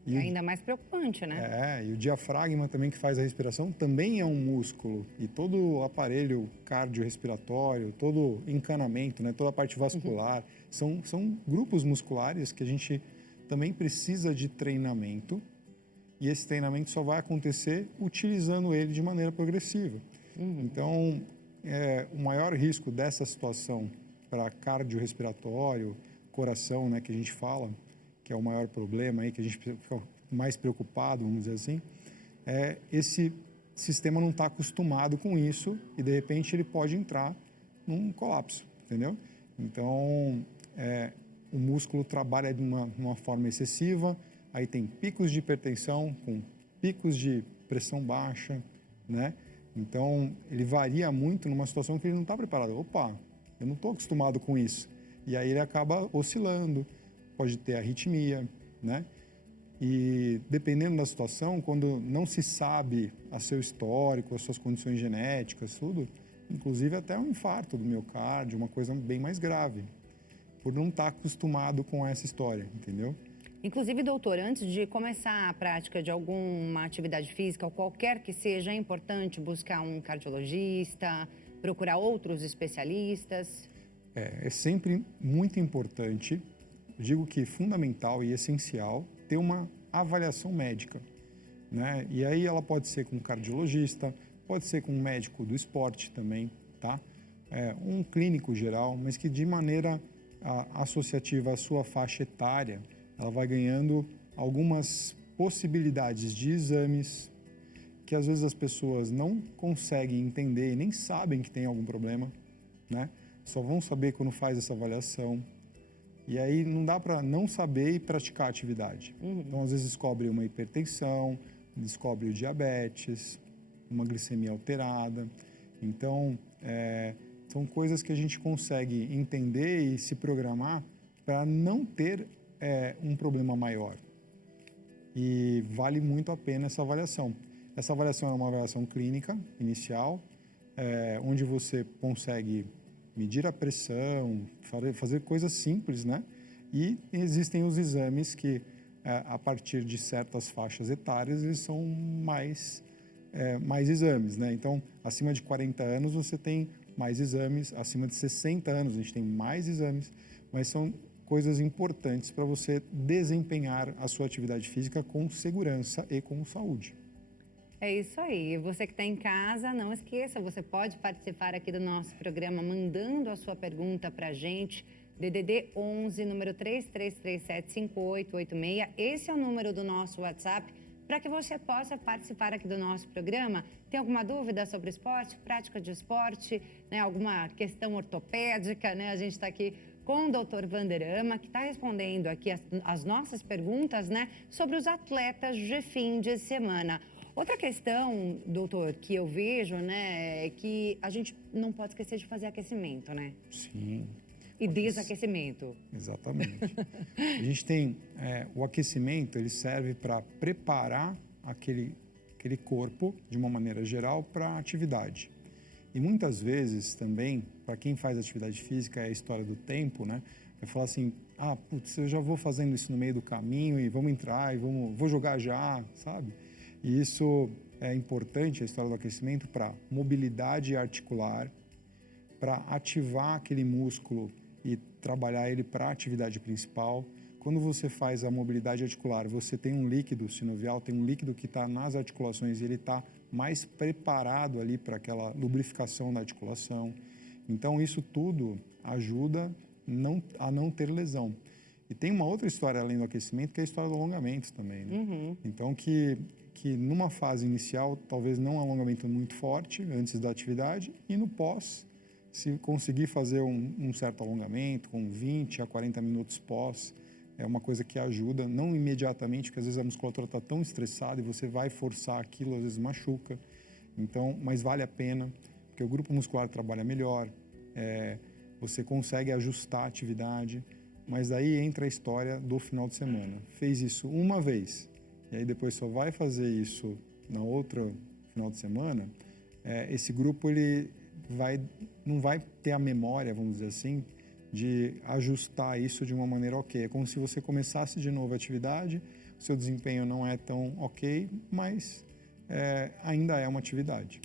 E ainda mais preocupante, né? E o diafragma também, que faz a respiração, também é um músculo. E todo o aparelho cardiorrespiratório, todo encanamento, né, toda a parte vascular, são grupos musculares que a gente também precisa de treinamento. E esse treinamento só vai acontecer utilizando ele de maneira progressiva. Então, o maior risco dessa situação para cardiorrespiratório, coração, né, que a gente fala, que é o maior problema aí, que a gente fica mais preocupado, vamos dizer assim, esse sistema não está acostumado com isso e, de repente, ele pode entrar num colapso, entendeu? Então, o músculo trabalha de uma forma excessiva, aí tem picos de hipertensão com picos de pressão baixa, né? Então, ele varia muito numa situação que ele não está preparado. Opa, eu não estou acostumado com isso. E aí ele acaba oscilando, pode ter arritmia, né? E dependendo da situação, quando não se sabe a seu histórico, as suas condições genéticas, tudo, inclusive até um infarto do miocárdio, uma coisa bem mais grave, por não estar acostumado com essa história, entendeu? Inclusive, doutor, antes de começar a prática de alguma atividade física, ou qualquer que seja, é importante buscar um cardiologista, procurar outros especialistas? É sempre muito importante, digo que fundamental e essencial, ter uma avaliação médica, né? E aí ela pode ser com um cardiologista, pode ser com um médico do esporte também, tá? Um clínico geral, mas que de maneira associativa à sua faixa etária, ela vai ganhando algumas possibilidades de exames que às vezes as pessoas não conseguem entender e nem sabem que tem algum problema, né? Só vão saber quando faz essa avaliação. E aí não dá para não saber e praticar a atividade. Então, às vezes, descobre uma hipertensão, descobre o diabetes, uma glicemia alterada. Então, são coisas que a gente consegue entender e se programar para não ter um problema maior. E vale muito a pena essa avaliação. Essa avaliação é uma avaliação clínica inicial, onde você consegue medir a pressão, fazer coisas simples, né? E existem os exames que, a partir de certas faixas etárias, eles são mais exames, né? Então, acima de 40 anos, você tem mais exames, acima de 60 anos, a gente tem mais exames, mas são coisas importantes para você desempenhar a sua atividade física com segurança e com saúde. É isso aí. Você que está em casa, não esqueça, você pode participar aqui do nosso programa mandando a sua pergunta para a gente. DDD 11, número 33375886. Esse é o número do nosso WhatsApp para que você possa participar aqui do nosso programa. Tem alguma dúvida sobre esporte, prática de esporte, né? Alguma questão ortopédica, né? A gente está aqui com o Dr. Vanderama, que está respondendo aqui as nossas perguntas, né? Sobre os atletas de fim de semana. Outra questão, doutor, que eu vejo, né, é que a gente não pode esquecer de fazer aquecimento, né? Sim. E desaquecimento. Exatamente. A gente tem o aquecimento, ele serve para preparar aquele corpo, de uma maneira geral, para a atividade. E muitas vezes também, para quem faz atividade física, é a história do tempo, né? Vai falar assim, putz, eu já vou fazendo isso no meio do caminho e vamos entrar e vou jogar já, sabe? E isso é importante, a história do aquecimento, para mobilidade articular, para ativar aquele músculo e trabalhar ele para a atividade principal. Quando você faz a mobilidade articular, você tem um líquido sinovial, tem um líquido que está nas articulações e ele está mais preparado ali para aquela lubrificação da articulação. Então, isso tudo ajuda a não ter lesão. E tem uma outra história além do aquecimento, que é a história do alongamento também, né? Então, que numa fase inicial, talvez não um alongamento muito forte, antes da atividade, e no pós, se conseguir fazer um certo alongamento, com 20 a 40 minutos pós, é uma coisa que ajuda, não imediatamente, porque às vezes a musculatura está tão estressada e você vai forçar aquilo, às vezes machuca. Então, mas vale a pena, porque o grupo muscular trabalha melhor, você consegue ajustar a atividade, mas daí entra a história do final de semana. Fez isso uma vez, e aí depois só vai fazer isso na outra final de semana, esse grupo ele não vai ter a memória, vamos dizer assim, de ajustar isso de uma maneira ok. É como se você começasse de novo a atividade, o seu desempenho não é tão ok, mas ainda é uma atividade.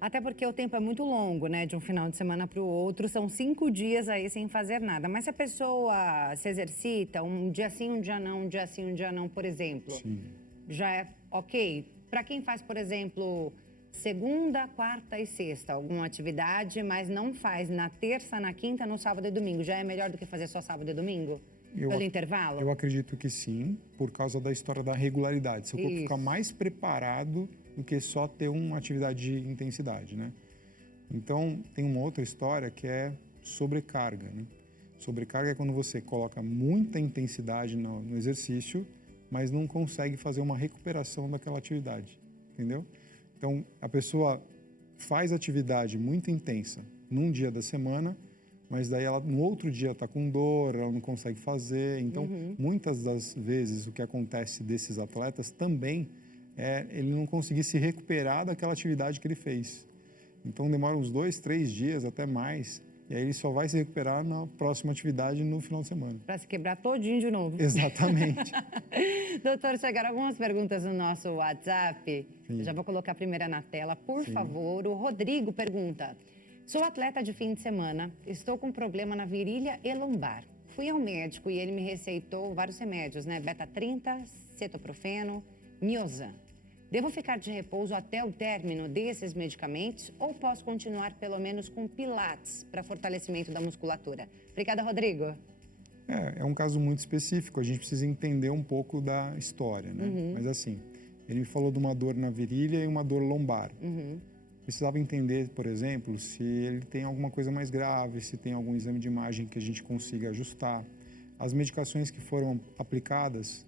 Até porque o tempo é muito longo, né? De um final de semana para o outro, são 5 dias aí sem fazer nada. Mas se a pessoa se exercita, um dia sim, um dia não, um dia sim, um dia não, por exemplo, Sim. já é ok? Para quem faz, por exemplo, segunda, quarta e sexta, alguma atividade, mas não faz na terça, na quinta, no sábado e domingo, já é melhor do que fazer só sábado e domingo? Pelo intervalo? Eu acredito que sim, por causa da história da regularidade. Seu corpo fica mais preparado do que só ter uma atividade de intensidade, né? Então, tem uma outra história que é sobrecarga, né? Sobrecarga é quando você coloca muita intensidade no exercício, mas não consegue fazer uma recuperação daquela atividade, entendeu? Então, a pessoa faz atividade muito intensa num dia da semana, mas daí ela no outro dia está com dor, ela não consegue fazer. Então, muitas das vezes o que acontece desses atletas também é ele não conseguir se recuperar daquela atividade que ele fez. Então, demora uns 2, 3 dias, até mais, e aí ele só vai se recuperar na próxima atividade no final de semana. Para se quebrar todinho de novo. Exatamente. Doutor, chegaram algumas perguntas no nosso WhatsApp. Sim. Eu já vou colocar a primeira na tela, por favor. O Rodrigo pergunta: sou atleta de fim de semana, estou com problema na virilha e lombar. Fui ao médico e ele me receitou vários remédios, né? Beta-30, cetoprofeno, Miozan. Devo ficar de repouso até o término desses medicamentos ou posso continuar pelo menos com pilates para fortalecimento da musculatura? Obrigada, Rodrigo. É um caso muito específico, a gente precisa entender um pouco da história, né? Mas assim, ele me falou de uma dor na virilha e uma dor lombar. Precisava entender, por exemplo, se ele tem alguma coisa mais grave, se tem algum exame de imagem que a gente consiga ajustar. As medicações que foram aplicadas,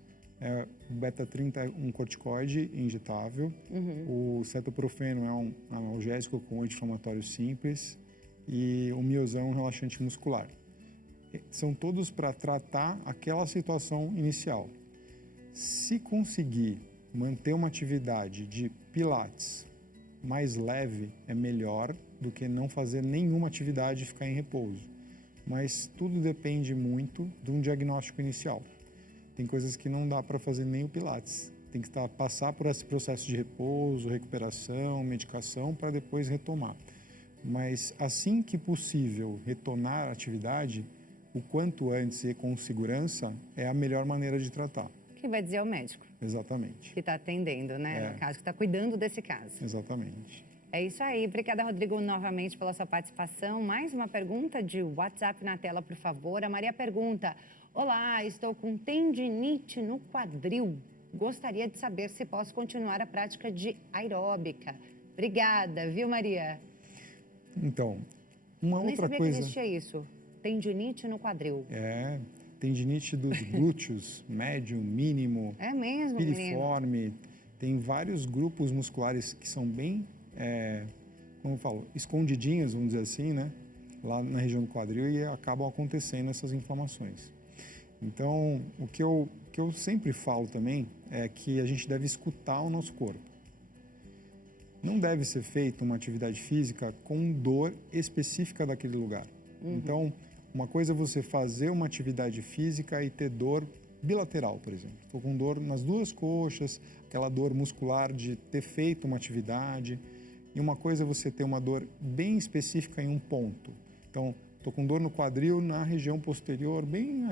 o beta-30 é um corticoide injetável, o cetoprofeno é um analgésico com anti-inflamatório simples e o Miozan é um relaxante muscular. São todos para tratar aquela situação inicial. Se conseguir manter uma atividade de pilates mais leve, é melhor do que não fazer nenhuma atividade e ficar em repouso. Mas tudo depende muito de um diagnóstico inicial. Tem coisas que não dá para fazer nem o pilates. Tem que passar por esse processo de repouso, recuperação, medicação, para depois retomar. Mas assim que possível retornar à atividade, o quanto antes e com segurança, é a melhor maneira de tratar. Que vai dizer o médico. Exatamente. Que está atendendo, né? No caso, que está cuidando desse caso. Exatamente. É isso aí. Obrigada, Rodrigo, novamente pela sua participação. Mais uma pergunta de WhatsApp na tela, por favor. A Maria pergunta: olá, estou com tendinite no quadril. Gostaria de saber se posso continuar a prática de aeróbica. Obrigada, viu, Maria? Então, uma Nem outra sabia coisa... que existia isso. Tendinite no quadril. Tendinite dos glúteos, médio, mínimo, É mesmo, piriforme. Tem vários grupos musculares que são bem, como eu falo, escondidinhos, vamos dizer assim, né? Lá na região do quadril e acabam acontecendo essas inflamações. Então, o que eu sempre falo também é que a gente deve escutar o nosso corpo. Não deve ser feita uma atividade física com dor específica daquele lugar. Então, uma coisa é você fazer uma atividade física e ter dor bilateral, por exemplo. Estou com dor nas duas coxas, aquela dor muscular de ter feito uma atividade. E uma coisa é você ter uma dor bem específica em um ponto. Então, estou com dor no quadril, na região posterior, bem,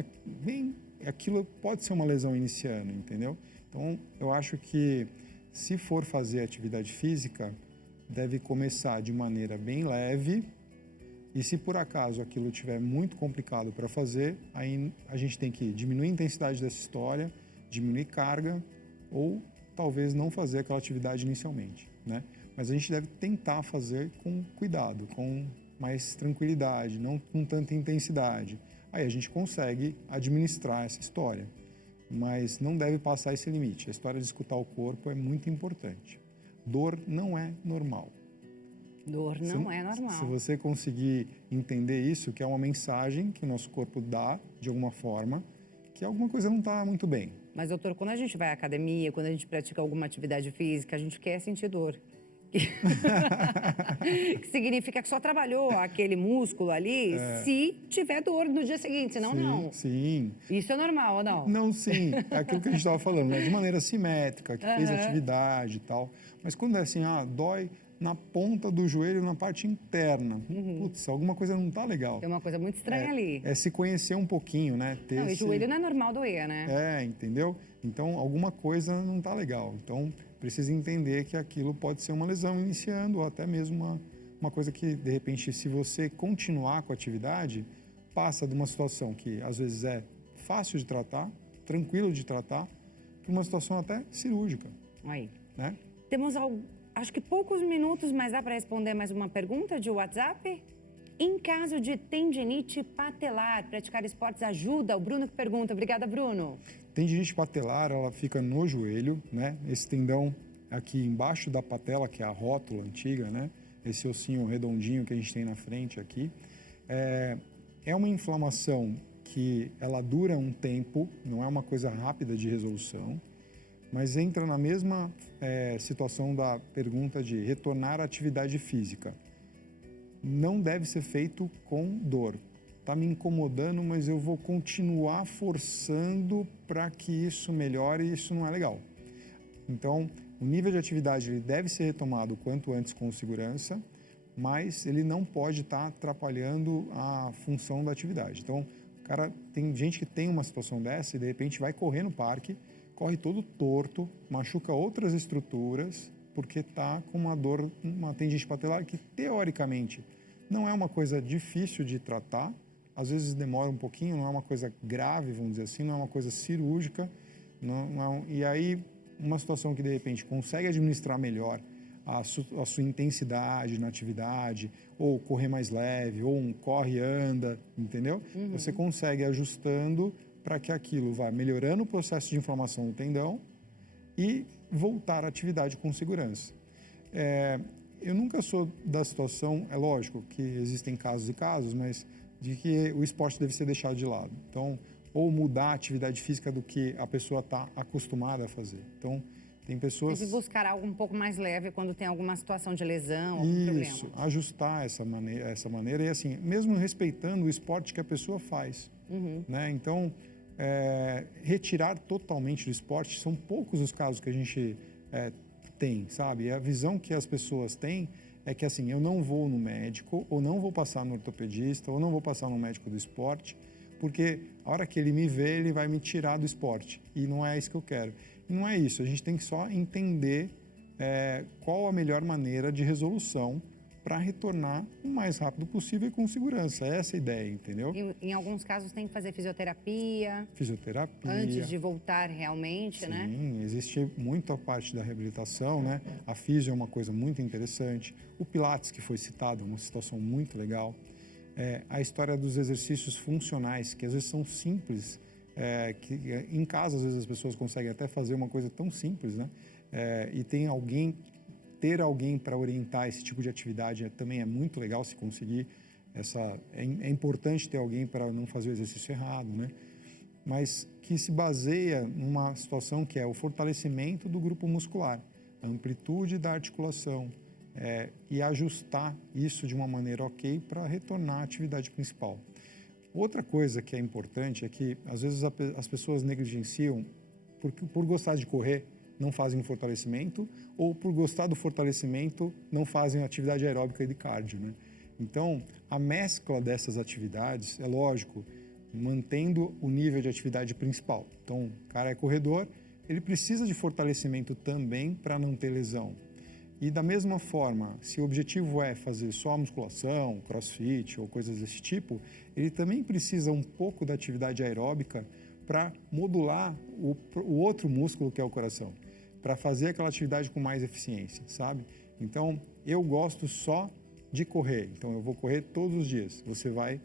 aquilo pode ser uma lesão iniciando, entendeu? Então, eu acho que se for fazer atividade física, deve começar de maneira bem leve. E se por acaso aquilo estiver muito complicado para fazer, aí a gente tem que diminuir a intensidade dessa história, diminuir carga ou talvez não fazer aquela atividade inicialmente, né? Mas a gente deve tentar fazer com cuidado, com mais tranquilidade, não com tanta intensidade. aí a gente consegue administrar essa história. Mas não deve passar esse limite. A história de escutar o corpo é muito importante. Dor não é normal. Dor não é normal. Se você conseguir entender isso, que é uma mensagem que o nosso corpo dá, de alguma forma, que alguma coisa não está muito bem. Mas, doutor, quando a gente vai à academia, quando a gente pratica alguma atividade física, a gente quer sentir dor. Que significa que só trabalhou aquele músculo ali se tiver dor no dia seguinte, senão não. Sim. Isso é normal ou não? Não, sim. É aquilo que a gente estava falando, né? De maneira simétrica, que fez atividade e tal. Mas quando é assim, dói na ponta do joelho, na parte interna. Putz, alguma coisa não tá legal. Tem uma coisa muito estranha ali. É se conhecer um pouquinho, né? Ter Não, e joelho não é normal doer, né? Entendeu? Então, alguma coisa não tá legal. Então, precisa entender que aquilo pode ser uma lesão iniciando ou até mesmo uma coisa que, de repente, se você continuar com a atividade, passa de uma situação que, às vezes, é fácil de tratar, tranquilo de tratar, para uma situação até cirúrgica. Aí. Né? Temos, acho que poucos minutos, mas dá para responder mais uma pergunta de WhatsApp? Em caso de tendinite patelar, praticar esportes ajuda? O Bruno que pergunta. Obrigada, Bruno. Tendinite patelar, ela fica no joelho, né? Esse tendão aqui embaixo da patela, que é a rótula antiga, né? Esse ossinho redondinho que a gente tem na frente aqui. É uma inflamação que ela dura um tempo, não é uma coisa rápida de resolução, mas entra na mesma situação da pergunta de retornar à atividade física. Não deve ser feito com dor. Está me incomodando, mas eu vou continuar forçando para que isso melhore e isso não é legal. Então, o nível de atividade ele deve ser retomado o quanto antes com segurança, mas ele não pode estar atrapalhando a função da atividade. Então, tem gente que tem uma situação dessa e de repente vai correr no parque, corre todo torto, machuca outras estruturas, porque está com uma dor, uma tendinite patelar que teoricamente não é uma coisa difícil de tratar, às vezes demora um pouquinho, não é uma coisa grave, vamos dizer assim, não é uma coisa cirúrgica, e aí uma situação que de repente consegue administrar melhor a sua intensidade na atividade, ou correr mais leve, ou um corre e anda, entendeu? Você consegue ajustando para que aquilo vá melhorando o processo de inflamação do tendão e voltar à atividade com segurança. Eu nunca sou da situação, é lógico que existem casos e casos, mas de que o esporte deve ser deixado de lado. Então, ou mudar a atividade física do que a pessoa está acostumada a fazer. Então, tem pessoas... Tem que buscar algo um pouco mais leve quando tem alguma situação de lesão, algum problema. Isso, ajustar essa maneira e assim, mesmo respeitando o esporte que a pessoa faz. Né? Então, retirar totalmente do esporte, são poucos os casos que a gente tem, sabe? E a visão que as pessoas têm é que assim, eu não vou no médico, ou não vou passar no ortopedista, ou não vou passar no médico do esporte, porque a hora que ele me vê, ele vai me tirar do esporte. E não é isso que eu quero. E não é isso, a gente tem que só entender qual a melhor maneira de resolução para retornar o mais rápido possível e com segurança. Essa é a ideia, entendeu? Em alguns casos tem que fazer fisioterapia. Fisioterapia. Antes de voltar realmente, né? Sim, existe muita parte da reabilitação, né? A fisio é uma coisa muito interessante. O Pilates, que foi citado, é uma situação muito legal. A história dos exercícios funcionais, que às vezes são simples, que em casa às vezes as pessoas conseguem até fazer uma coisa tão simples, né? E ter alguém para orientar esse tipo de atividade também é muito legal se conseguir. É importante ter alguém para não fazer o exercício errado, né? Mas que se baseia numa situação que é o fortalecimento do grupo muscular, a amplitude da articulação, e ajustar isso de uma maneira ok para retornar à atividade principal. Outra coisa que é importante é que, às vezes, as pessoas negligenciam, por gostar de correr, não fazem o fortalecimento, ou por gostar do fortalecimento, não fazem atividade aeróbica e de cardio, né? Então, a mescla dessas atividades, é lógico, mantendo o nível de atividade principal. Então, o cara é corredor, ele precisa de fortalecimento também para não ter lesão. E da mesma forma, se o objetivo é fazer só musculação, crossfit ou coisas desse tipo, ele também precisa um pouco da atividade aeróbica para modular o outro músculo que é o coração, para fazer aquela atividade com mais eficiência, sabe? Então, eu gosto só de correr, então eu vou correr todos os dias. Você vai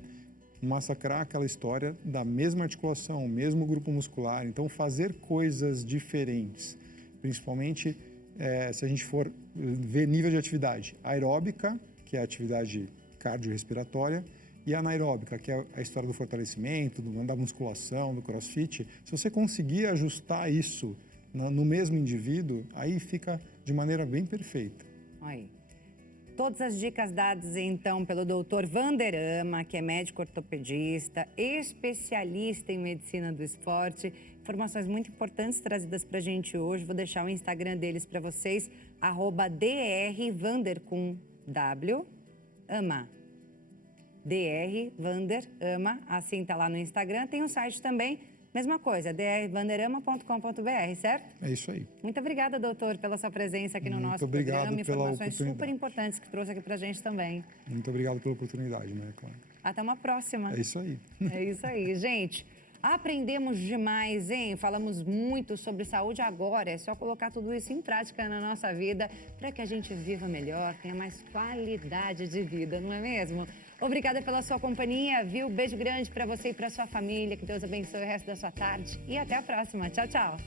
massacrar aquela história da mesma articulação, mesmo grupo muscular. Então, fazer coisas diferentes, principalmente se a gente for ver nível de atividade aeróbica, que é a atividade cardiorrespiratória, e anaeróbica, que é a história do fortalecimento, da musculação, do crossfit. Se você conseguir ajustar isso no mesmo indivíduo, aí fica de maneira bem perfeita. Aí. Todas as dicas dadas, então, pelo Dr. Vanderama, que é médico ortopedista, especialista em medicina do esporte. Informações muito importantes trazidas para a gente hoje. Vou deixar o Instagram deles para vocês, @drvandercumw, drvanderama, assim tá lá no Instagram. Tem um site também, mesma coisa, drvanderama.com.br, certo? É isso aí. Muito obrigada, doutor, pela sua presença aqui no nosso programa. Informações super importantes que trouxe aqui pra gente também. Muito obrigado pela oportunidade, Maria Clara. Até uma próxima. É isso aí. É isso aí, gente. Aprendemos demais, hein? Falamos muito sobre saúde agora. É só colocar tudo isso em prática na nossa vida para que a gente viva melhor, tenha mais qualidade de vida, não é mesmo? Obrigada pela sua companhia, viu? Beijo grande para você e para sua família. Que Deus abençoe o resto da sua tarde. E até a próxima. Tchau, tchau.